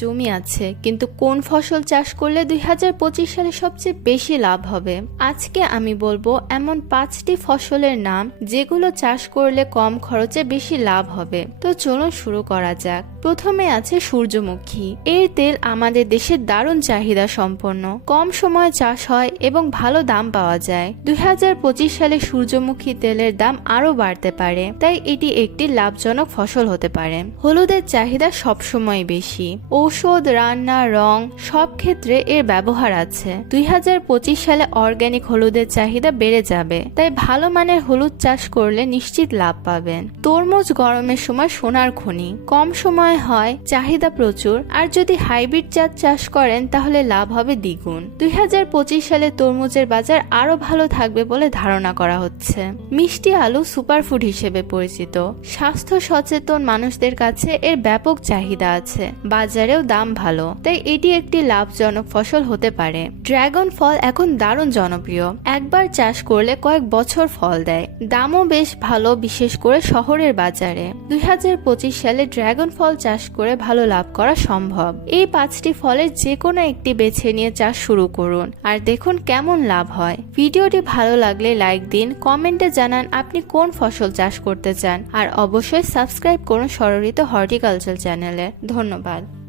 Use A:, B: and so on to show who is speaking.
A: জমি আছে, কিন্তু কোন ফসল চাষ করলে দুই হাজার পঁচিশ সালে সবচেয়ে বেশি লাভ হবে? আজকে আমি বলব এমন পাঁচটি ফসলের নাম যেগুলো চাষ করলে কম খরচে বেশি লাভ হবে। তো চলুন শুরু করা যাক। প্রথমে আছে সূর্যমুখী। এর তেল আমাদের দেশে দারুণ চাহিদা সম্পন্ন। কম সময়ে চাষ হয় এবং ভালো দাম পাওয়া যায়। দুই হাজার পঁচিশ সালে সূর্যমুখী তেলের দাম আরও বাড়তে পারে, তাই এটি একটি লাভজনক ফসল হতে পারে। হলুদের চাহিদা সবসময় বেশি। ঔষধ, রান্না, রং সব ক্ষেত্রে এর ব্যবহার আছে। দুই হাজার পঁচিশ সালে অর্গানিক হলুদের চাহিদা বেড়ে যাবে, তাই ভালো মানের হলুদ চাষ করলে নিশ্চিত লাভ পাবেন। তরমুজ গরমের সময় সোনার খনি। কম সময় হয়, চাহিদা প্রচুর, আর যদি হাইব্রিড জাত চাষ করেন তাহলে লাভ হবে দ্বিগুণ। দুই সালে তরমুজের বাজার আরও ভালো থাকবে বলে ধারণা করা হচ্ছে। মিষ্টি আলু সুপারফুড হিসেবে পরিচিত। স্বাস্থ্য সচেতন মানুষদের কাছে এর ব্যাপক চাহিদা আছে। বাজারেও দাম ভালো, তাই এটি একটি লাভজনক ফসল হতে পারে। ড্রাগন ফল এখন দারুণ জনপ্রিয়। একবার চাষ করলে কয়েক বছর ফল দেয়। দামও বেশ ভালো, বিশেষ করে শহরের বাজারে। দুই হাজার পঁচিশ সালে ড্রাগন ফল চাষ করে ভালো লাভ করা সম্ভব। এই পাঁচটি ফলের যে কোনো একটি বেছে নিয়ে চাষ শুরু করুন। আর দেখুন কেমন লাভ হয়। ভিডিওটি ভালো লাগলে লাইক দিন, কমেন্টে জানান আপনি কোন ফসল চাষ করতে চান। আর অবশ্যই সাবস্ক্রাইব করুন সররিত হর্টিকালচার চ্যানেলে। ধন্যবাদ।